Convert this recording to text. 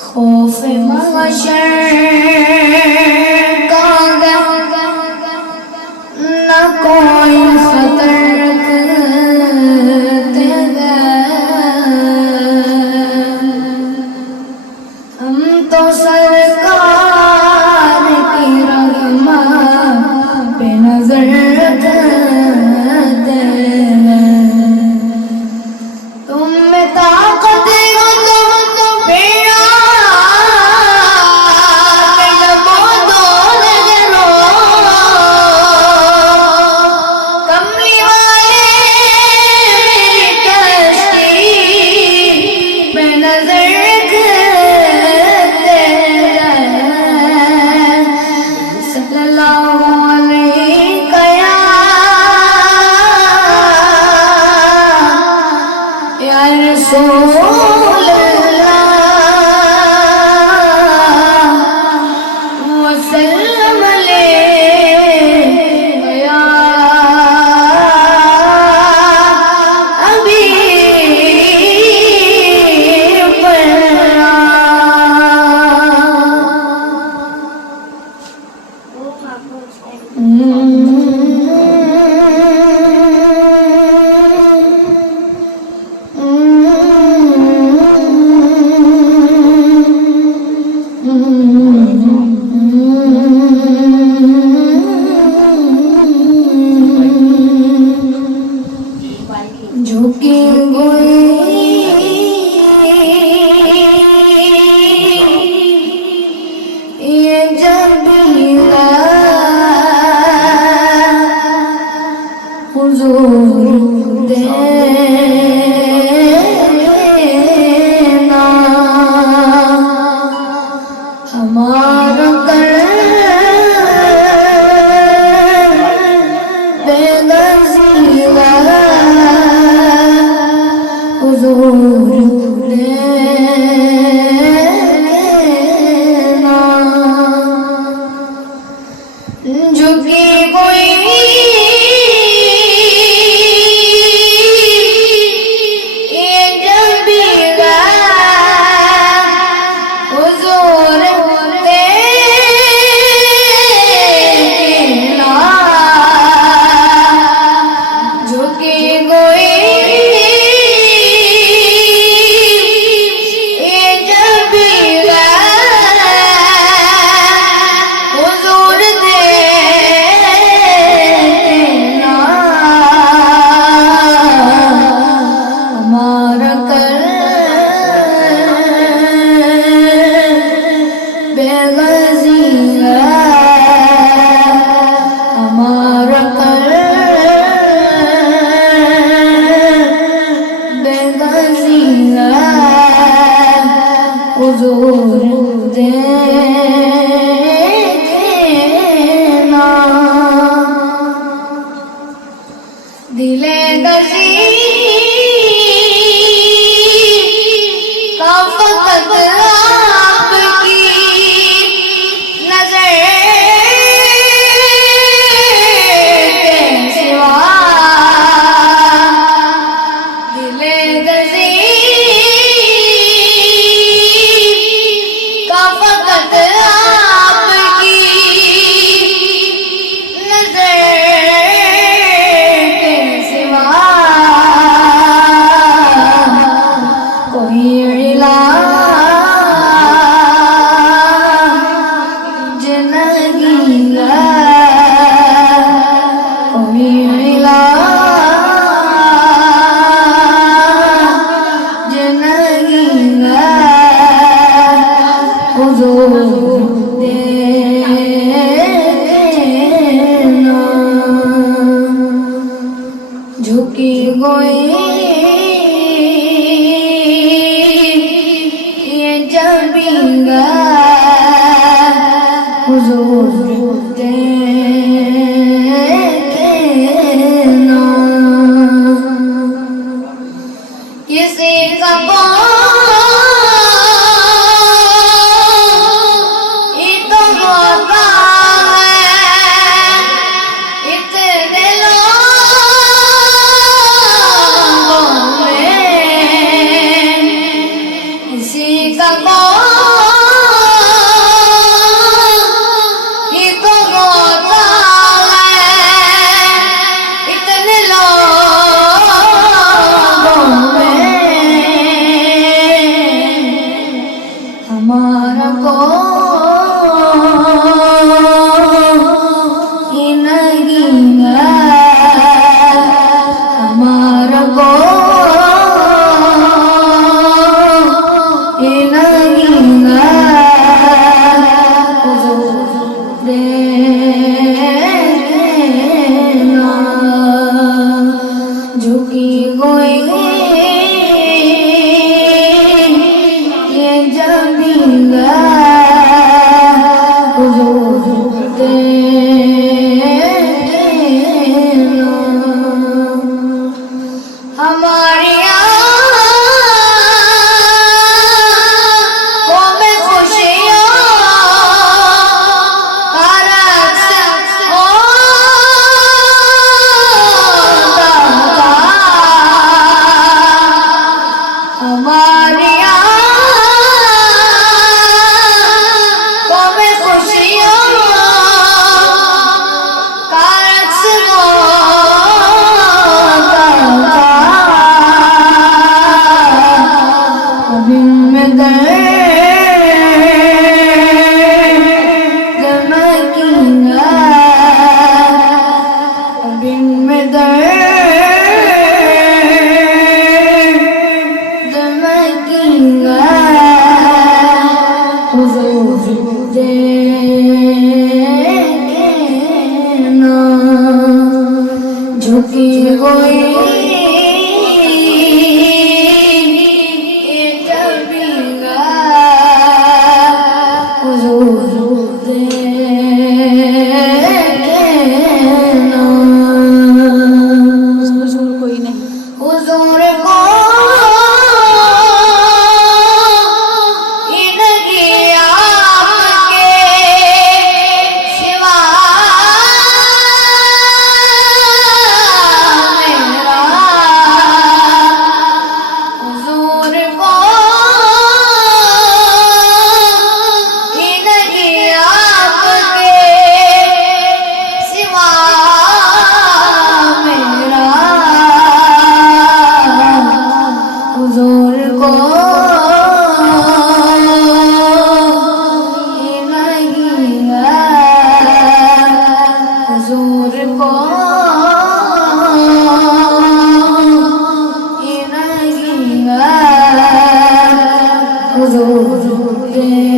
खौफ महशर का न कोई खतर रखते हम तो सरकार की रहमत पे नजर रखते तुम में ताकत सको ये तो होता है इतने लोगों में हमारा कोई नहीं है हमारा कोई नहीं है देना झुकी हुई ये जमीन हमारी आँखों में खुशियों का रक्स होता था हमारी आँखों में खुशियों का रक्स होता था अभी मैं दर्द मकीना अभी मैं दर्द मकीना हुजूर देना झुकी हुई हुजूर को इनकी आपके सिवा मेरा हुजूर को इनकी आपके सिवा मेरा हुजूर को नहीं है हुजूर को नहीं है हुजूर